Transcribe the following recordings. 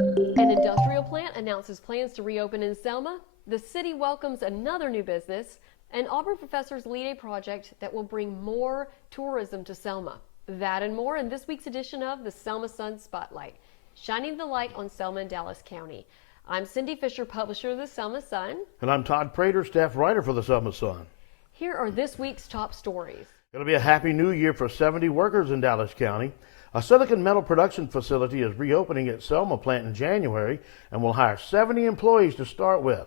An industrial plant announces plans to reopen in Selma. The city welcomes another new business, and Auburn professors lead a project that will bring more tourism to Selma. That and more in this week's edition of the Selma Sun Spotlight, shining the light on Selma and Dallas County. I'm Cindy Fisher, publisher of the Selma Sun. And I'm Todd Prater, staff writer for the Selma Sun. Here are this week's top stories. It'll be a happy new year for 70 workers in Dallas County. A silicon metal production facility is reopening at Selma plant in January and will hire 70 employees to start with.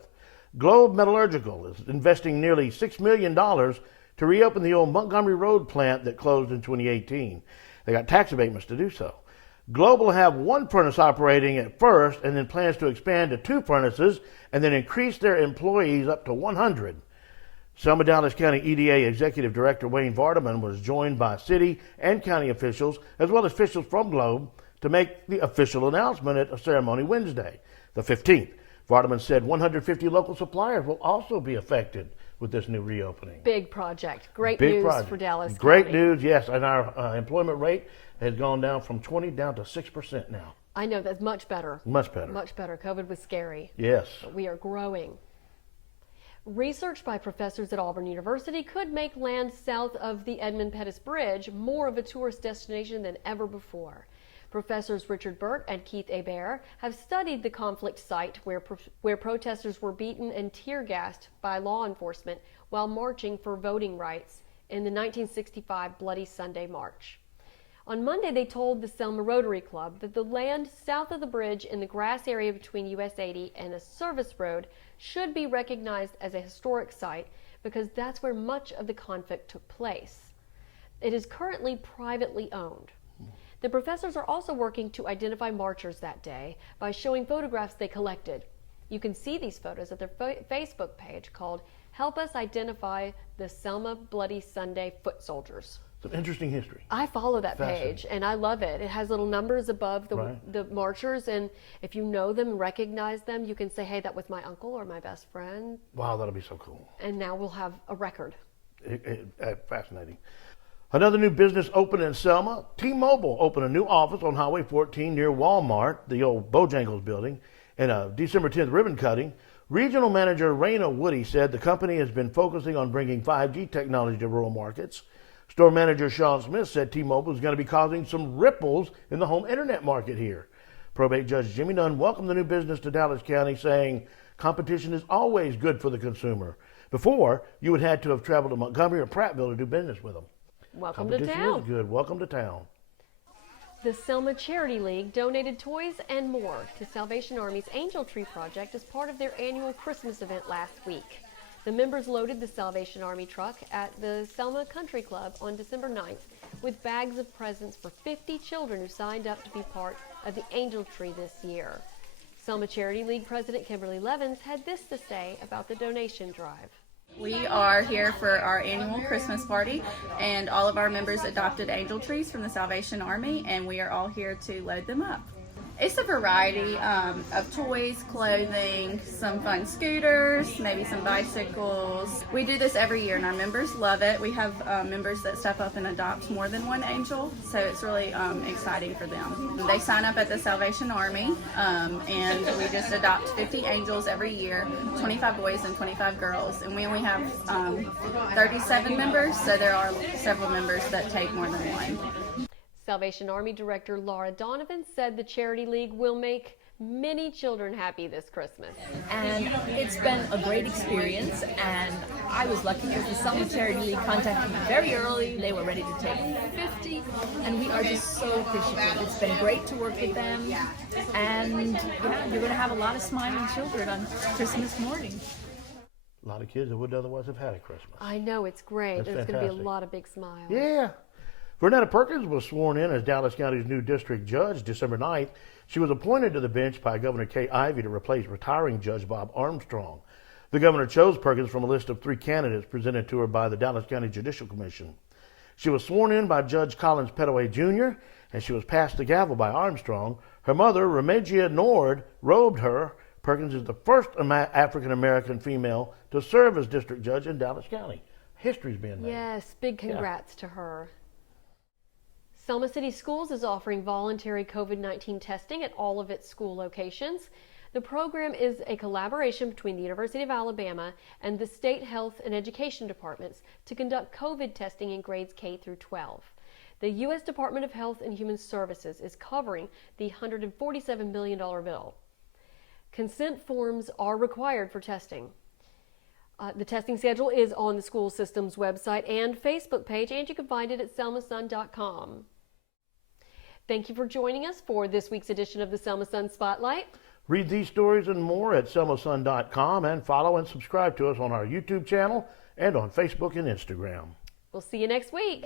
Globe Metallurgical is investing nearly $6 million to reopen the Old Montgomery Road plant that closed in 2018. They got tax abatements to do so. Globe will have one furnace operating at first and then plans to expand to 2 furnaces and then increase their employees up to 100. Selma Dallas County EDA Executive Director Wayne Vardaman was joined by city and county officials as well as officials from Globe to make the official announcement at a ceremony Wednesday, the 15th. Vardaman said 150 local suppliers will also be affected with this new reopening. Big project. Great news for Dallas County. Great news, yes. And our employment rate has gone down from 20 down to 6% now. I know, that's much better. Much better. Much better. COVID was scary. Yes. But we are growing. Research by professors at Auburn University could make land south of the Edmund Pettus Bridge more of a tourist destination than ever before. Professors Richard Burt and Keith Hebert have studied the conflict site where protesters were beaten and tear-gassed by law enforcement while marching for voting rights in the 1965 Bloody Sunday March. On Monday, they told the Selma Rotary Club that the land south of the bridge in the grass area between US 80 and a service road should be recognized as a historic site because that's where much of the conflict took place. It is currently privately owned. The professors are also working to identify marchers that day by showing photographs they collected. You can see these photos at their Facebook page called Help Us Identify the Selma Bloody Sunday Foot Soldiers. Some interesting history. I follow that page and I love it. It has little numbers above the marchers, and if you know them and recognize them, you can say, hey, that was my uncle or my best friend. Wow, that'll be so cool. And now we'll have a record. Fascinating. Another new business opened in Selma. T-Mobile opened a new office on Highway 14 near Walmart, the old Bojangles building, and a December 10th ribbon cutting. Regional manager Raina Woody said the company has been focusing on bringing 5G technology to rural markets. Store manager Sean Smith said T-Mobile is going to be causing some ripples in the home internet market here. Probate Judge Jimmy Nunn welcomed the new business to Dallas County, saying competition is always good for the consumer. Before, you would have to have traveled to Montgomery or Prattville to do business with them. Welcome to town. Competition is good. Welcome to town. The Selma Charity League donated toys and more to Salvation Army's Angel Tree Project as part of their annual Christmas event last week. The members loaded the Salvation Army truck at the Selma Country Club on December 9th with bags of presents for 50 children who signed up to be part of the Angel Tree this year. Selma Charity League President Kimberly Levins had this to say about the donation drive. We are here for our annual Christmas party, and all of our members adopted angel trees from the Salvation Army, and we are all here to load them up. It's a variety of toys, clothing, some fun scooters, maybe some bicycles. We do this every year and our members love it. We have members that step up and adopt more than one angel, so it's really exciting for them. They sign up at the Salvation Army and we just adopt 50 angels every year, 25 boys and 25 girls, and we only have 37 members, so there are several members that take more than one. Salvation Army Director Laura Donovan said the Charity League will make many children happy this Christmas. And it's been a great experience, and I was lucky because the Selma Charity League contacted me very early. They were ready to take 50, and we are just so appreciative. It's been great to work with them, and yeah, you're going to have a lot of smiling children on Christmas morning. A lot of kids that would otherwise have had a Christmas. I know, it's great. That's There's going to be a lot of big smiles. Yeah. Vernetta Perkins was sworn in as Dallas County's new district judge December 9th. She was appointed to the bench by Governor Kay Ivey to replace retiring Judge Bob Armstrong. The governor chose Perkins from a list of 3 candidates presented to her by the Dallas County Judicial Commission. She was sworn in by Judge Collins Pettaway Jr., and she was passed the gavel by Armstrong. Her mother, Remegia Nord, robed her. Perkins is the first African-American female to serve as district judge in Dallas County. History's being made. Yes, big congrats to her. Selma City Schools is offering voluntary COVID-19 testing at all of its school locations. The program is a collaboration between the University of Alabama and the state health and education departments to conduct COVID testing in grades K through 12. The U.S. Department of Health and Human Services is covering the $147 million bill. Consent forms are required for testing. The testing schedule is on the school system's website and Facebook page, and you can find it at selmasun.com. Thank you for joining us for this week's edition of the Selma Sun Spotlight. Read these stories and more at selmasun.com and follow and subscribe to us on our YouTube channel and on Facebook and Instagram. We'll see you next week.